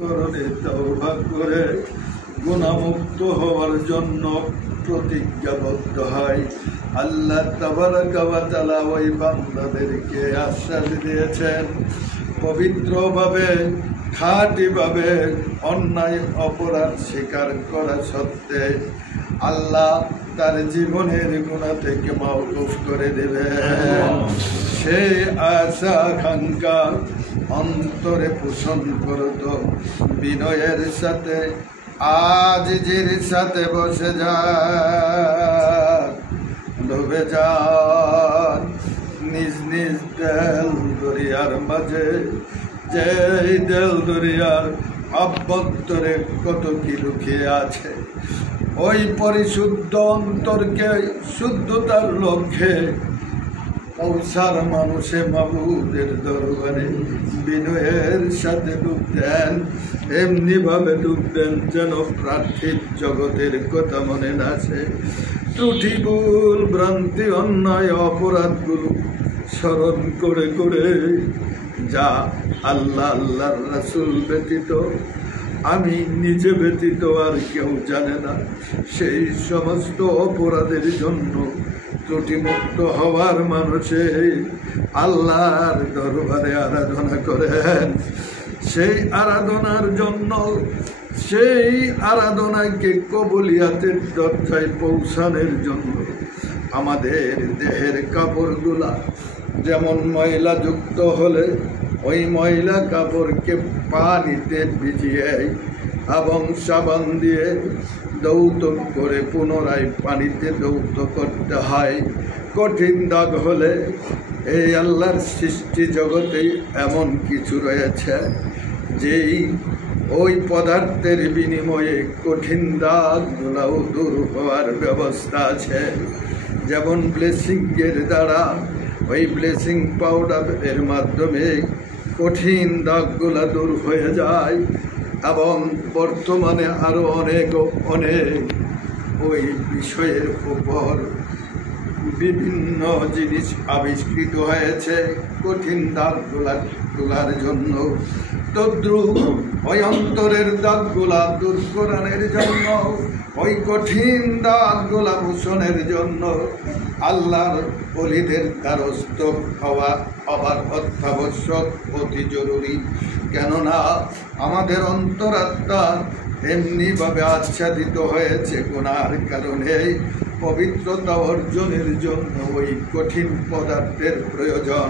করণে তওবা করে গুনাহমুক্ত হওয়ার জন্য প্রতিজ্ঞাবদ্ধ হয়। আল্লাহ তাবারাকা ওয়া তাআলা ওই বান্দাদেরকে আশ্বাস দিয়েছেন, পবিত্রভাবে খাঁটিভাবে অন্যায় অপরাধ স্বীকার করা সত্ত্বে আল্লাহ তার জীবনের গুনাহ থেকে মাওকুফ করে দেবেন। সেই আশা আকাঙ্ক্ষা অন্তরে পোষণ করত বিনয়ের সাথে আজিজের সাথে বসে যান, ডুবে যান নিজ নিজ দেল দরিয়ার মাঝে, যে দেল দরিয়ার অভ্যন্তরে কত কি লুকিয়ে আছে। ওই পরিশুদ্ধ অন্তরকে শুদ্ধতার লক্ষ্যে পৌঁছার মানুষে মাবুদের দরবারে বিনয়ের সাথে ডুব দেন, এমনিভাবে ডুব দেন যেন পার্থিব জগতের কথা মনে না আসে। ত্রুটি ভুল ভ্রান্তি অন্যায় অপরাধগুলো স্মরণ করে করে, যা আল্লাহ আল্লাহর রাসূল ব্যতীত আমি নিজে ব্যতীত আর কেউ জানে না, সেই সমস্ত অপরাধের জন্য ত্রুটিমুক্ত হওয়ার মানুষে আল্লাহর দরবারে আরাধনা করেন। সেই আরাধনার জন্য, সেই আরাধনাকে কবুলিয়াতের দরজায় পৌঁছানোর জন্য আমাদের দেহের কাপড়গুলা যেমন ময়লাযুক্ত হলে ওই ময়লা কাপড়কে পানিতে ভিজিয়ে এবং সাবান দিয়ে ধৌত করে পুনরায় পানিতে ধৌত করতে হয়। কঠিন দাগ হলে এই আল্লাহর সৃষ্টি জগতে এমন কিছু রয়েছে যেই ওই পদার্থের বিনিময়ে কঠিন দাগগুলোও দূর হওয়ার ব্যবস্থা আছে। যেমন ব্লিচিংয়ের দ্বারা, ওই ব্লিচিং পাউডারের মাধ্যমে কঠিন দাগগুলা দূর হয়ে যায়। এবং বর্তমানে আরও অনেক ওই বিষয়ের উপর বিভিন্ন জিনিস আবিষ্কৃত হয়েছে কঠিন দাগগুলা তোলার জন্য। তদ্রুপ ওই অন্তরের দাগগুলা দূর করানোর জন্য, ওই কঠিন দাগগুলা মোচনের জন্য আল্লাহর ওলিদের দ্বারস্থ হওয়া আবার অত্যাবশ্যক, অতি জরুরি। কেননা আমাদের অন্তরাত্মা এমনিভাবে আচ্ছাদিত হয়েছে গুনার কারণে, পবিত্রতা অর্জনের জন্য ওই কঠিন পদার্থের প্রয়োজন।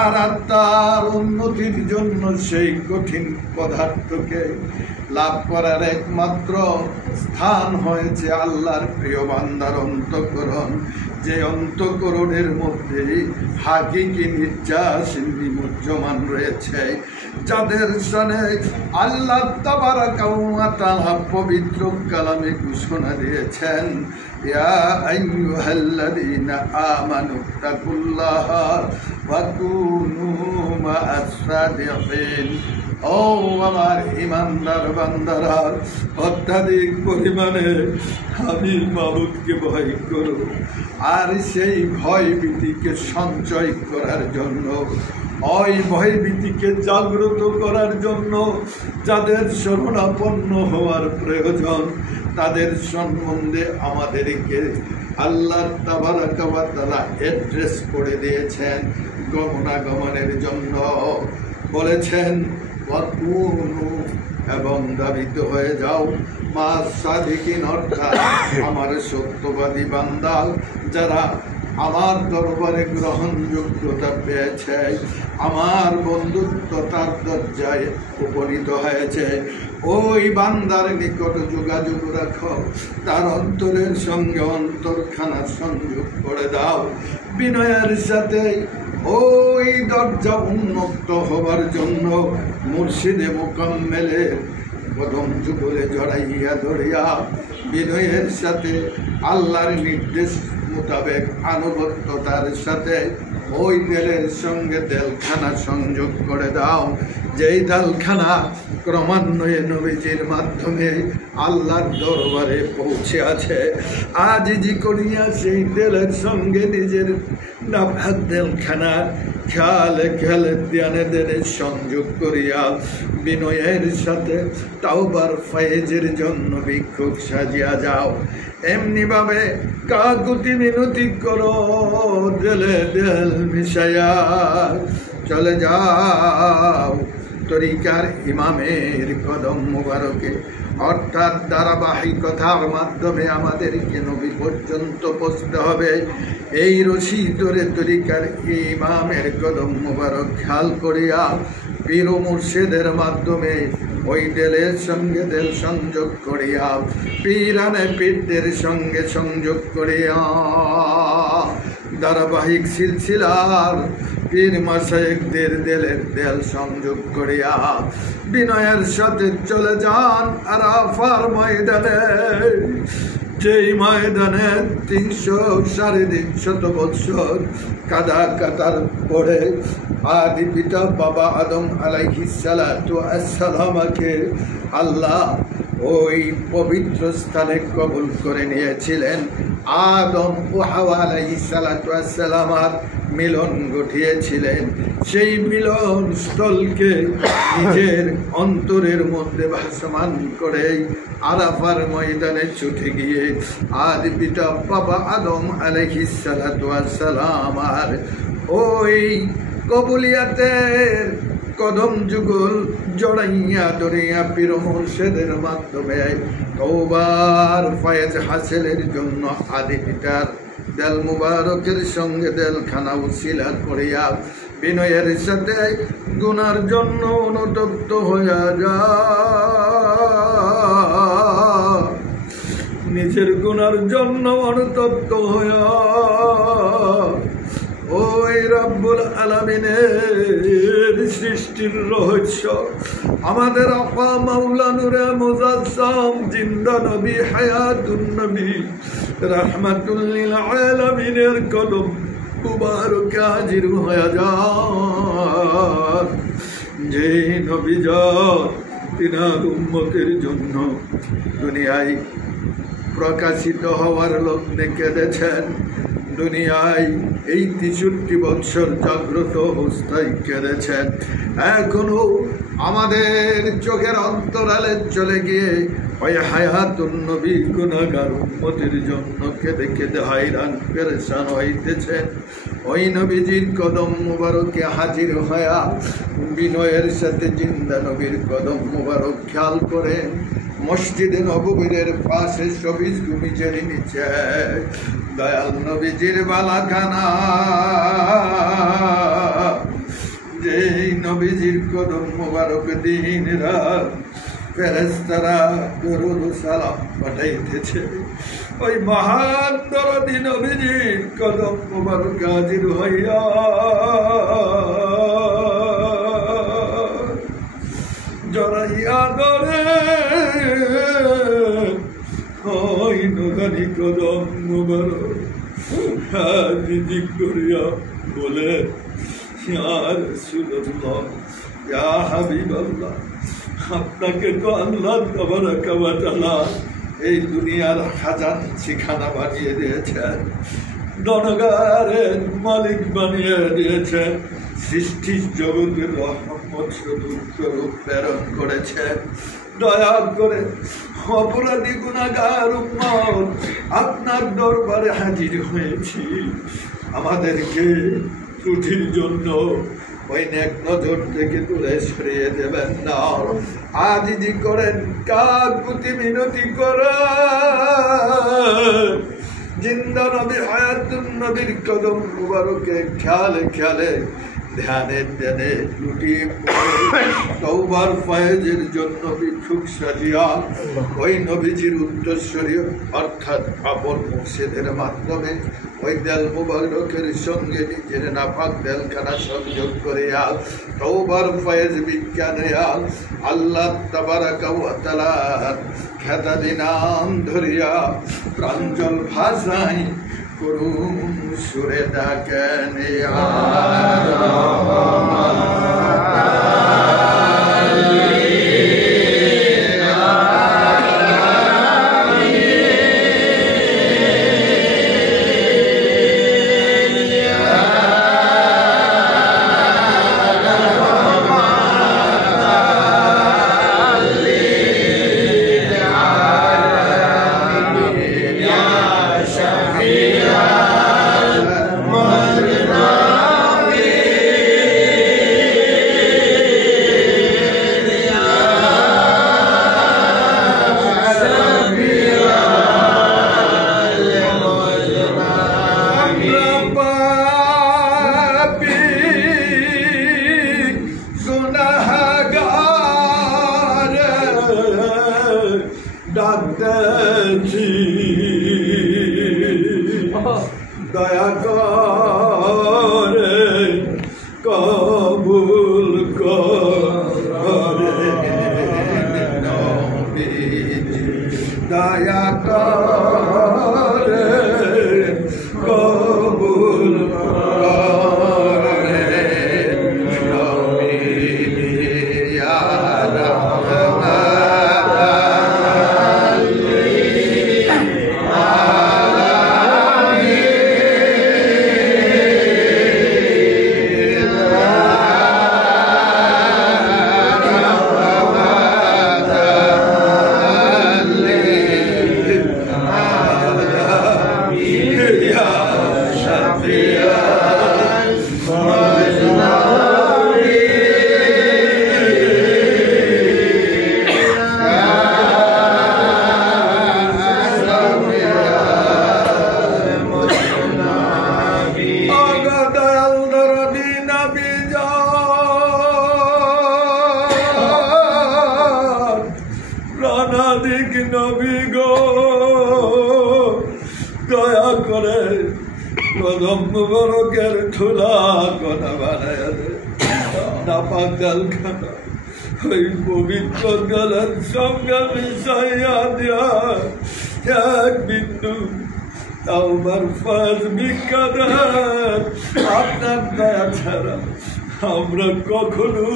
আর আত্মার উন্নতির জন্য সেই কঠিন পদার্থকে লাভ করার একমাত্র স্থান হয়েছে আল্লাহর প্রিয় বান্দার অন্তঃকরণ, যে অন্তঃকরণের মধ্যে হাকিকি নির্যাস নিমজ্জমান রয়েছে, যাদের সামনে আল্লাহ তাবারাকা ওয়া তাআলা পবিত্র কালামে ঘোষণা দিয়েছেন, ইয়া আইয়ুহাল্লাযীনা আমানু তাকুল্লাহা ওয়া কুনু মা'আস সাদিকিন। ও আমার ঈমানদার বান্দারা, অত্যাধিক পরিমাণে আমি মাবুদকে ভয় করো। আর সেই ভয় ভীতিকে সঞ্চয় করার জন্য, ওই ভয় ভীতিকে জাগ্রত করার জন্য যাদের শরণাপন্ন হওয়ার প্রয়োজন, তাদের সম্বন্ধে আমাদেরকে আল্লাহ তাবারাকা ওয়া তাআলা অ্যাড্রেস করে দিয়েছেন গমনাগমনের জন্য। বলেছেন ওয়াকুনু, এবং দাবিত হয়ে যাও মা'আস সাদিকিন, অর্থাৎ আমার সত্যবাদী বান্দা যারা আমার দরবারে গ্রহণযোগ্যতা পেয়েছে, আমার বন্ধুত্বতার দরজায় উপনীত হয়েছে, ওই বান্দার নিকট যোগাযোগ রাখো, তার অন্তরের সঙ্গে অন্তরখানা সংযোগ করে দাও। বিনয়ের সাথে ওই দরজা উন্মুক্ত হবার জন্য মুর্শিদে মুকাম্মেলের কদম যুগলে জড়াইয়া ধরিয়া বিনয়ের সাথে আল্লাহর নির্দেশ মোতাবেক আনুগত্যতার সাথে ওই দেলের সঙ্গে দেলখানা সংযোগ করে দাও। যেই দালখানা ক্রমান্বয়ে নবীজির মাধ্যমে আল্লাহর দরবারে পৌঁছে আছে, আজিজি করিয়া সেই দেলের সঙ্গে নিজের নাপাক দেলখানার খেয়ালে খেয়ালে ধ্যানে ধ্যানে সংযোগ করিয়া বিনয়ের সাথে তাওবার ফয়েজের জন্য ভিক্ষুক সাজিয়া যাও। এমনিভাবে কাকুতি মিনতি করো, দেলে দেল মিশাইয়া চলে যাও তরিকার ইমামের কদম মুবারকে, অর্থাৎ ধারাবাহিকতার মাধ্যমে আমাদেরকে নবী পর্যন্ত পৌঁছতে হবে। এই রশি ধরে তরিকার ইমামের কদম মুবারক খেয়াল করিয়া পীর ও মুর্শিদের মাধ্যমে ওই দেলের সঙ্গে দেল সংযোগ করিয়া পীরানে পীরদের সঙ্গে সংযোগ করিয়া ধারাবাহিক সিলসিলার পীর মাশায়েখদের দেলের দেল সংযোগ করিয়া বিনয়ের সাথে চলে যান আরাফার ময়দানে, যেই ময়দানে 300-350 বছর কাদা কাতার পড়ে আদি পিতা বাবা আদম আলাইহিস সালাতু আসসালামকে আল্লাহ ওই পবিত্র স্থানে কবুল করে নিয়েছিলেন। আদম ও হাওয়া আলাইহিস সালাতু আসসালামার মিলন ঘটিয়েছিলেন। সেই মিলন স্থলকে নিজের অন্তরের মধ্যে ভাসমান করে আরাফার ময়দানে ছুটে গিয়ে আদি পিতা বাবা আদম আলাইহিস সালাতু আসসালাম আর ওই কবুলিয়াতের কদম যুগল জড়াইয়া ধরিয়া পীর মুর্শিদের মাধ্যমে তওবার ফয়েজ হাসিলের জন্য আদি পিতার দেল মুবারকের সঙ্গে দেলখানা উসিলা করিয়া বিনয়ের সাথে গুনার জন্য অনুতপ্ত হইয়া যা, নিজের গুনার জন্য অনুতপ্ত হইয়া ওই রব্বুল আলামিনের সৃষ্টির রহস্য আমাদের আকা মাওলা নূরে মুজাসসাম জিন্দা নবী হায়াতুন নবী রাহমাতুল লিল আলামিনের কদম মুবারকে হাজির হয়ে যান। যে নবী যান তিনার উম্মতের জন্য দুনিয়ায় প্রকাশিত হওয়ার লগ্নে কেঁদেছেন, দুনিয়ায় এই 63 বছর জাগ্রত অবস্থায় কেঁদেছেন, এখনো আমাদের চোখের অন্তরালে চলে গিয়ে ওই হায়াতুন নবী গুনাহগার উম্মতের জন্য কেঁদে কেঁদে হায়রান পেরেশান হইতেছেন। ওই নবীজির কদম মুবারকে হাজির হইয়া বিনয়ের সাথে জিন্দা নবীর কদম মুবারক খেয়াল করেন। মসজিদে নববীর পাশে সবিজ গুমিজের নিচে দয়াল নবীজির বালাখানা, যেই নবীজির কদম মুবারক দিন রাত ফেরেশতারা দরুদ ও সালাম পাঠাইতেছে। ওই মহান দরদি নবীজির কদম মুবারক হাজির হইয়া জড়াইয়া ধরে ওই নগানি কদম মুবারক হাজির করিয়া বলে, ইয়া রাসূলুল্লাহ, ইয়া হাবিবাল্লাহ, আপনাকে তো আল্লাহ তাবারাকা ওয়া তাআলা এই দুনিয়ার খাজানা বানিয়ে দিয়েছেন, দনগারের মালিক বানিয়ে দিয়েছেন, সৃষ্টি জগতের রহমত স্বরূপ প্রেরণ করেছেন। দয়া করে অপরাধী গুনাহগার উম্মত আপনার দরবারে হাজির হয়েছি, আমাদেরকে ত্রুটির জন্য ওই নেক নজর থেকে দূরে সরিয়ে দেবেন না। আজিজি করেন, কাকুতি মিনতি করেন, জিন্দা নবী হায়াতুন নবীর কদম মুবারকে খেয়ালে খেয়ালে ধ্যানে ধ্যানে লুটিয়ে তওবার ফয়েজের জন্য ভিক্ষুক সাজিয়া ওই নবীজির উত্তরসূরি অর্থাৎ আপন মুর্শিদের মাধ্যমে ওই দেল মুবারকের সঙ্গে নিজের নাপাক দেলখানা সংযোগ করিয়া তওবার ফয়েজ বিজ্ঞানে আল্লাহ তাবারাকা ওয়া তাআলার খ্যাতি নাম ধরিয়া প্রাঞ্জল ভাষায় করুণ সুরে ডাকেন। ডাকতেছি দয়া করে কবুল করে দয়া করে কবুল করে ইয়া নবী গো দয়া করে কদম মুবারকের ধুলা কণা বানায় দে নাপাক গালখানা ওই পবিত্র গালের সঙ্গে মিশাইয়া দিয়া এক বিন্দু আমার ফাজ ভিক্ষা দেন আপনার দয়া ছাড়া আমরা কখনো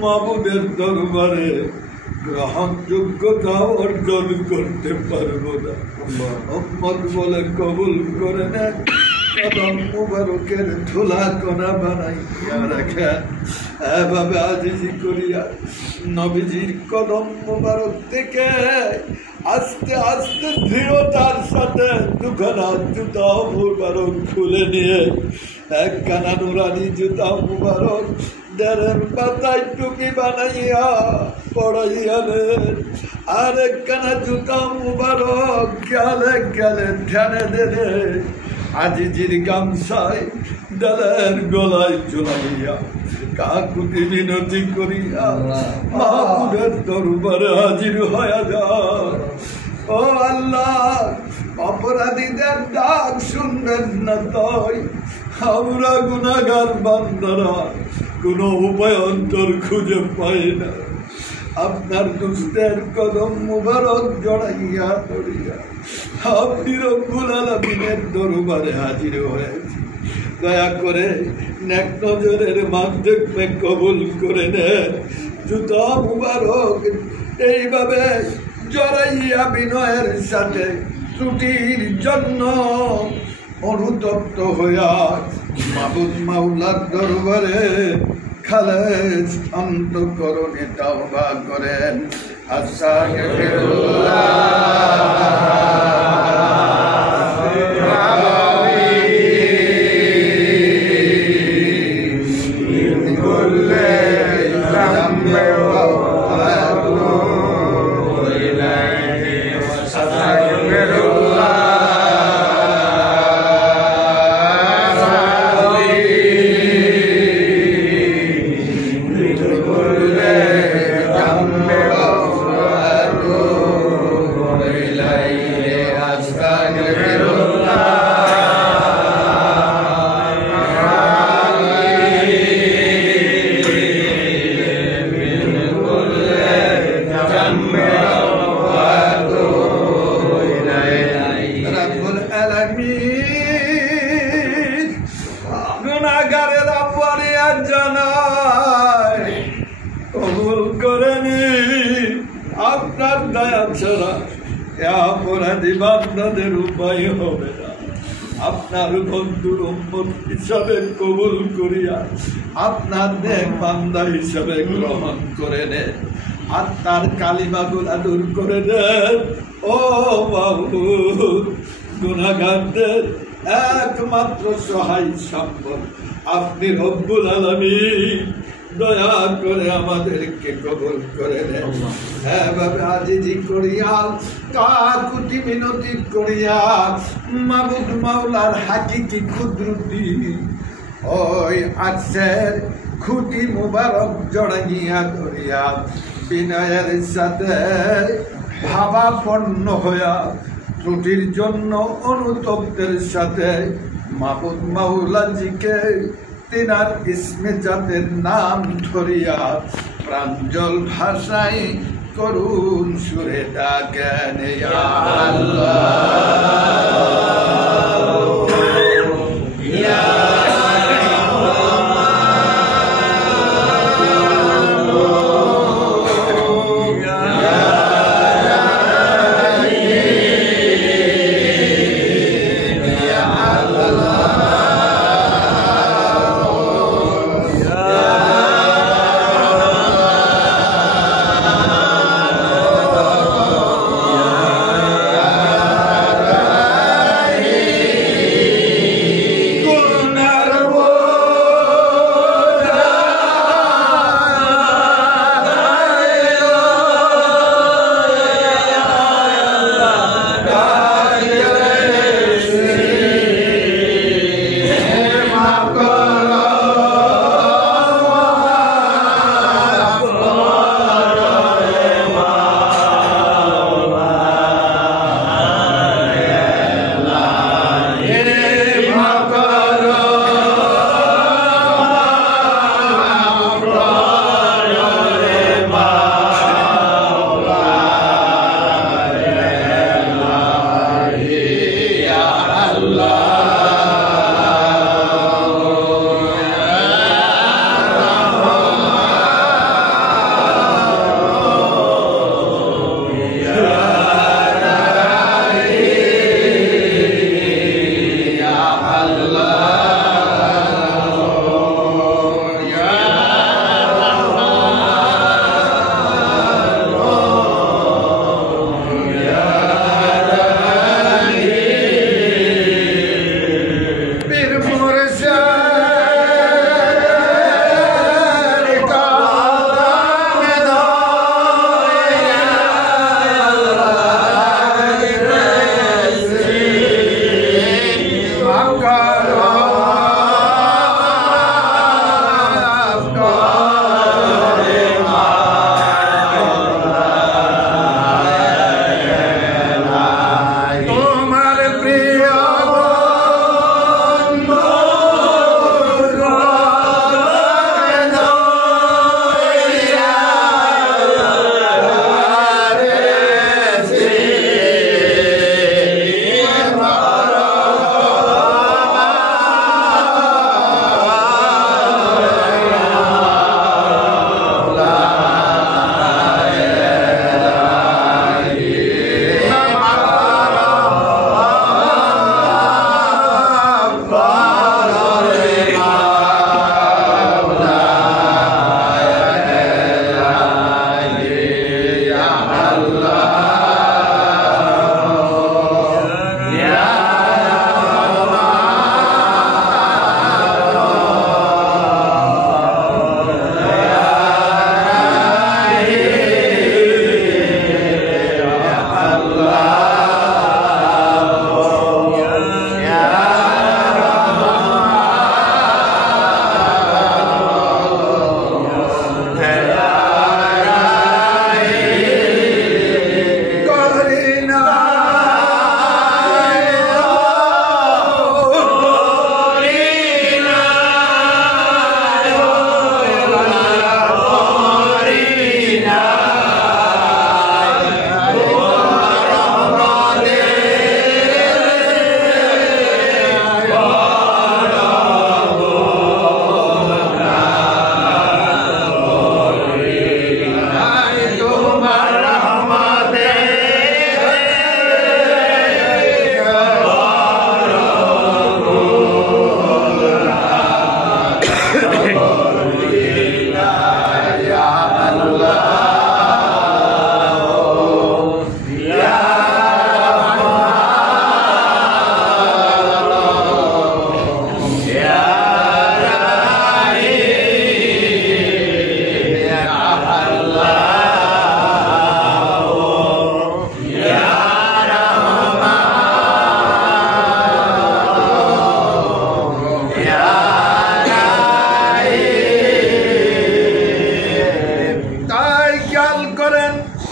মাবুদের দরবারে গ্রহণযোগ্যতা অর্জন করতে পারবো না। উম্মত বলে কবুল করে নেন কদম মুবারকের ধুলা কণা বানাইয়া রাখেন এভাবে আজিজি করিয়া নবীজির কদম মুবারক থেকে আস্তে আস্তে দৃঢ়তার সাথে দুখানা জুতা মুবারক খুলে নিয়ে একখানা নুরানি জুতা মুবারক দেড়ের পাতায় টুপি বানাইয়া পড়াইয়া নেন আর একখানা জুতা মুবারক গেলে গেলে ধ্যানে দেনে আজিজির গামছায় দেলের গলায় ঝুলাইয়া কাকুতি মিনতি করিয়া মাহবুবের দরবারে হাজির হয়ে যায়। ও আল্লাহ অপরাধীদের ডাক শুনবেন না তাই আমরা গুনাহগার বান্দারা কোনো উপায়ন্তর খুঁজে পাই না আপনার দুষ্টের কদম মুবারক জড়াইয়া ধরিয়া আপনি রব্বুল আলামিনের দরবারে হাজির হয়েছি দয়া করে নেক নজরের মাধ্যমে কবুল করে নেন জুতা মুবারক এইভাবে জড়াইয়া বিনয়ের সাথে ত্রুটির জন্য অনুতপ্ত হইয়া মাবুদ মাওলার দরবারে খালেস অন্তঃকরণে তাওবা করেন গুনাহগারের ফরিয়াদ জানাই কবুল করেনি আপনার দয়া ছাড়া অপরাধী বান্দাদের উপায় হবে না আপনার বন্ধুর উম্মত হিসাবে কবুল করিয়া আপনার নেক বান্দা হিসাবে গ্রহণ করে নেন আত্মার কালিমাগুলা দূর করে দেন ও বাবু গুনাহগারদের একমাত্র সহায় সম্বল আপনি রব্বুল আলামিন দয়া করে আমাদেরকে কবুল করে দেন এভাবে আজিজি করিয়া কাকুতি মিনতি করিয়া মাবুদ মাওলার হাকিকি কুদরতি ওই আজকের খুঁটি মুবারক জড়াইয়া ধরিয়া বিনয়ের সাথে ভাবাপন্ন হইয়া ত্রুটির জন্য অনুতপ্তের সাথে মাবুদ মাওলাজিকে তিনার ইসমে জাতের নাম ধরিয়া প্রাঞ্জল ভাষায় করুণ সুরে ডাকেন ইয়া আল্লাহ ইয়া